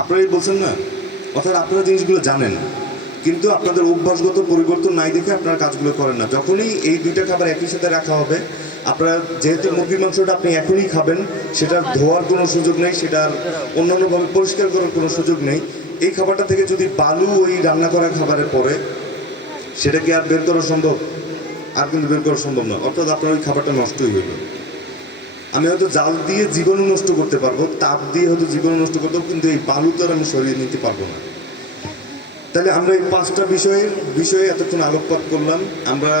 আপনারাই বলছেন না, অর্থাৎ আপনারা জিনিসগুলো জানেন কিন্তু আপনাদের অভ্যাসগত পরিবর্তন নাই দেখে আপনারা কাজগুলো করেন না। যখনই এই দুইটা খাবার একই সাথে রাখা হবে, আপনারা যেহেতু মুরগির মাংসটা আপনি এখনই খাবেন, সেটার ধোয়ার কোনো সুযোগ নেই, সেটার অন্যান্যভাবে পরিষ্কার করার কোনো সুযোগ নেই। এই খাবারটা থেকে যদি বালু ওই রান্না করা খাবারে পড়ে, সেটা কি আর বের করা সম্ভব? আর কিন্তু বের করা সম্ভব না, অর্থাৎ আপনার ওই খাবারটা নষ্টই হইল। আমি হয়তো জাল দিয়ে জীবাণু নষ্ট করতে পারবো, তাপ দিয়ে হয়তো জীবাণু নষ্ট করতে পারবো, কিন্তু এই বালু তো আর আমি সরিয়ে নিতে পারবো না। তাহলে আমরা এই পাঁচটা বিষয়ে এতক্ষণ আলোকপাত করলাম। আমরা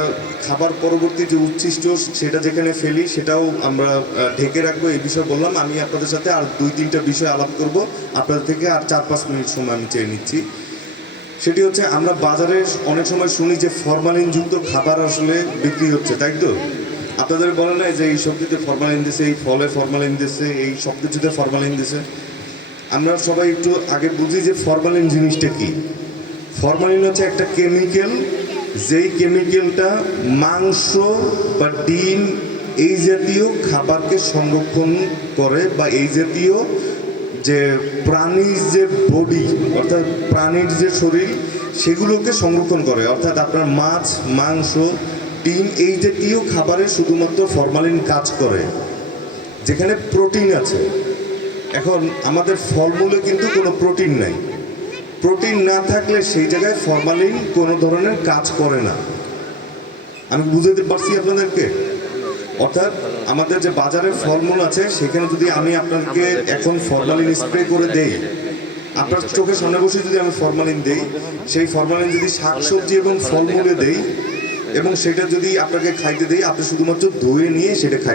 খাবার পরবর্তী যে উচ্ছিষ্ট সেটা যেখানে ফেলি সেটাও আমরা ঢেকে রাখবো, এই বিষয়ে বললাম। আমি আপনাদের সাথে আর 2-3টা বিষয় আলাপ করব, আপনাদের থেকে আর 4-5 মিনিট সময় আমি চেয়ে নিচ্ছি। সেটি হচ্ছে, আমরা বাজারে অনেক সময় শুনি যে ফরমালিনযুক্ত খাবার আসলে বিক্রি হচ্ছে, তাই তো? আপনাদের বলে না যে এই সবজিতে ফরমালিন দিছে, এই ফলে ফরমালিন দিছে, এই সব কিছুতে ফরমালিন দিছে। আমরা সবাই একটু আগে বুঝি যে ফরমালিন জিনিসটা কি। ফরমালিন হচ্ছে একটা কেমিক্যাল, যেই কেমিক্যালটা মাংস বা ডিম এই জাতীয় খাবারকে সংরক্ষণ করে, বা এই জাতীয় যে প্রাণীর যে বডি, অর্থাৎ প্রাণীর যে শরীর, সেগুলোকে সংরক্ষণ করে। অর্থাৎ আপনার মাছ, মাংস, ডিম এই জাতীয় খাবারে শুধুমাত্র ফরমালিন কাজ করে, যেখানে প্রোটিন আছে। এখন আমাদের ফলমূলে কিন্তু কোনো প্রোটিন নাই। প্রোটিন না থাকলে সেই জায়গায় ফরমালিন কোনো ধরনের কাজ করে না। আমি বুঝাতে পারছি আপনাদেরকে? অর্থাৎ আমাদের যে বাজারের ফলমূল আছে, সেখানে যদি আমি আপনাদেরকে এখন ফরমালিন স্প্রে করে দেই, আপনার চোখের সামনে বসে যদি আমি ফরমালিন দেই, সেই ফরমালিন যদি শাকসবজি এবং ফলমূলে দেই এবং সেটা যদি আপনাকে খাইতে দেই, আপনি শুধুমাত্র ধুয়ে নিয়ে সেটা খাই।